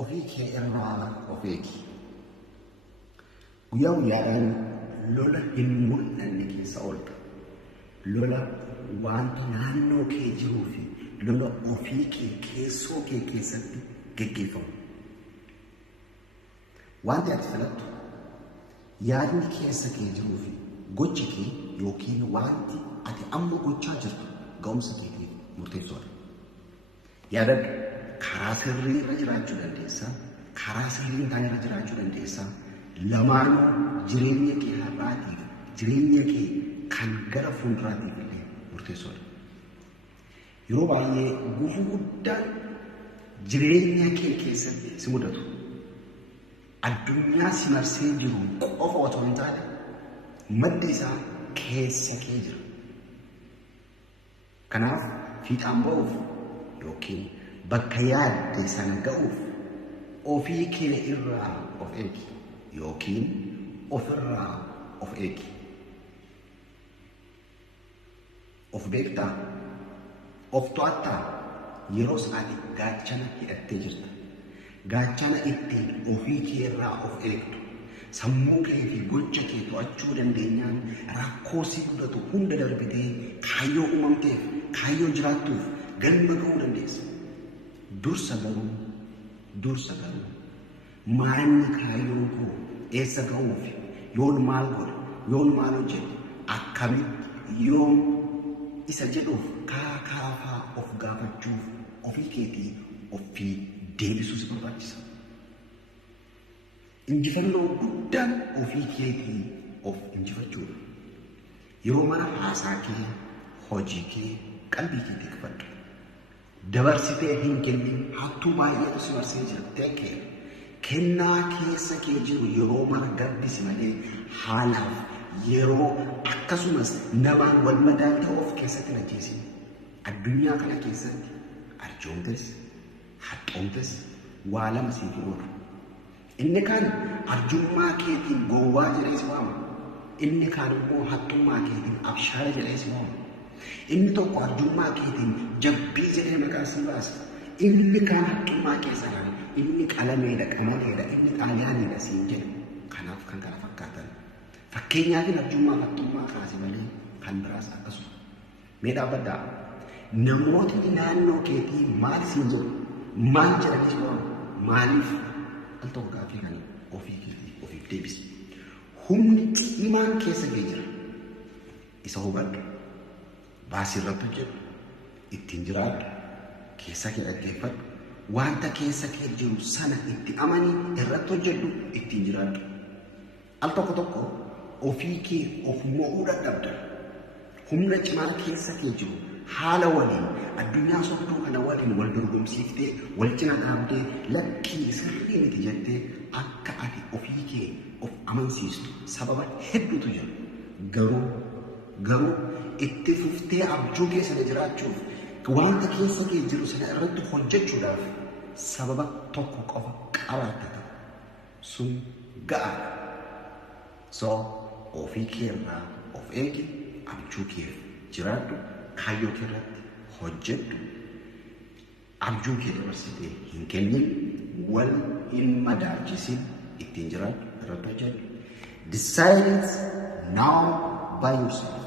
ofii kee irraa of eegi. Guyyaa guyyaadhaan lola hin mul'anne keessa oolta. Lola wanta naannoo kee jiruu fi lola ofii kee keessoo kee keessatti geggeeffamu. Wanti ati filattu yaadni keessa kee jiruu fi gochi kee yookiin wanti ati amma gochaa jirtu ga'umsa keetiif murteessoodha. Yaadadhu karaa sirrii irra jiraachuu dandeessa, karaa sirrii hin taane irra jiraachuu dandeessa. Lamaanuu jireenya kee har'aatiif jireenya kee kan gara fuulduraatiif illee murteessoodha. Yeroo baay'ee gufuu guddaan jireenya kee keessatti si mudatu addunyaa si marsee jiru qofa otoo hin taane maddi isaa keessa kee jira. Kanaaf fiixaan ba'uuf yookiin bakka yaadde sana ga'uuf ofii kee irraa of eegi yookiin ofirraa of eegi. Of beektaa, of to'attaa yeroo isaanii gaachana hidhattee jirta. Gaachana ittiin ofii kee irraa of eegdu. Sammuu kee fi gocha kee to'achuu dandeenyaan rakkoo si mudatu hunda darbitee kaayyoo uumamteef, kaayyoo jiraattuuf galma ga'uu dandeessa. Dursa garuu maalni kaayyoo koo eessa ga'uuf yoon maal godha, yoon maal hojjedha, akkamitti yoom isa jedhuuf kaafaa of gaafachuuf ofii keetii ofii deebisuu si barbaachisa. Injifannoo guddaan ofii keetii of injifachuudha. Yeroo mana haasaa kee, hojii kee, qalbii kee tikfadhu. Dabarsitee hin kennin hattuu baay'eetu si marsee jira. Teekee kennaa keessa kee jiru yeroo mara gabbisi malee haalaaf yeroo akkasumas namaan wal madaaltee of keessatti hin ajjeesin. Addunyaa kana keessatti arjoomtes, haxxoomtes waa lama siif oolu. Inni kaan arjummaa keetiin gowwaa jedhee si waama. Inni kaan immoo haxxummaa keetiin abshaara jedhee si waama. Inni tokko arjummaa keetiin jabbii jedhee maqaa si baasa. Inni kaan haxxummaa keessa gaara. Inni qalameedha, qamaleedha, inni xaaliyaaniidha siin jedhu. Kanaaf kan kana fakkaatan. Fakkeenyaaf arjummaa haxxummaa kaase malee kan biraas akkasuma. Mee dhaabbadhaa. Namootni naannoo keetii maal siin jedhu? Maal jedhanii si waamu? Maaliif? Al tokko gaaffii kan ofiif deebisi. Humni cimaan keessa kee jira. Isa hubadhu. Baasii irratti hojjedhu. Ittiin jiraadhu. Keessa kee dhaggeeffadhu. Wanta keessa kee jiru sana itti amanii irratti hojjedhu. Ittiin jiraadhu. Al tokko ofii kee of mo'uu dadhabda. Humna cimaa keessa kee jiru haala waliin addunyaa sobduu kana waliin wal dorgomsiiftee wal cina dhaabdee lakkii sirrii miti jettee akka ati ofii kee of amansiistu sababa hedduutu jira. Garuu itti fuftee abjuu kee sana jiraachuuf wanta keessa kee jiru sana irratti hojjechuudhaaf sababa tokko qofa qabaatte ta'u sun ga'aadha. So ofii kee irraa of eegi, abjuu kee jiraadhu, kaayyoo kee irratti hojjedhu, abjuu kee dabarsitee hin kennin, wal hin madaalchisin, ittiin jiraadhu, irratti hojjedhu. Decide it now by yourself.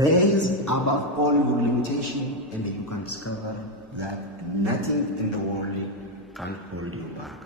Raise above all your limitation and you can discover that nothing in the world can hold you back.